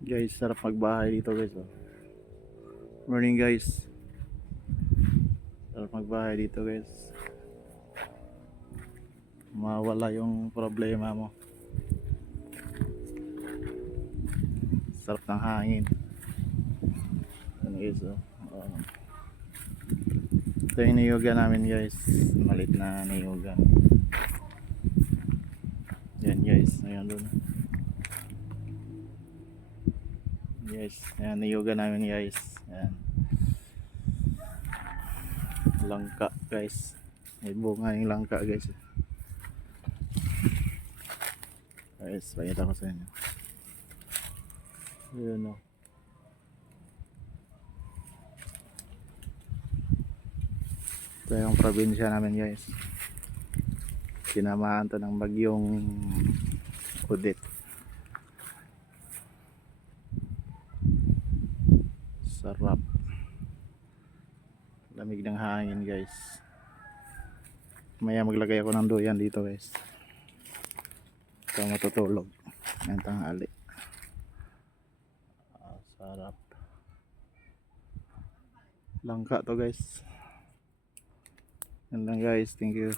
Guys, sarap magbahay dito guys. Oh. Morning guys. Sarap magbahay dito guys. Mawala yung problema mo. Sarap ng hangin. Ano guys, oh. Ito yung niyugan namin guys. Malit na niyugan. Yan guys, ayan doon. Guys, ayan niyugan namin guys. Ayan. Langka guys. May bunga yung langka guys. Guys, pakita ko sa inyo. Ayan o. Ito yung probinsya namin guys. Tinamaan to ng bagyong Odette. Sarap. Lamig ng hangin guys. Maya maglagay ako ng duyan dito guys. Ito matutulog ng tanghali. Sarap. Langka to guys. Yan lang guys. Thank you.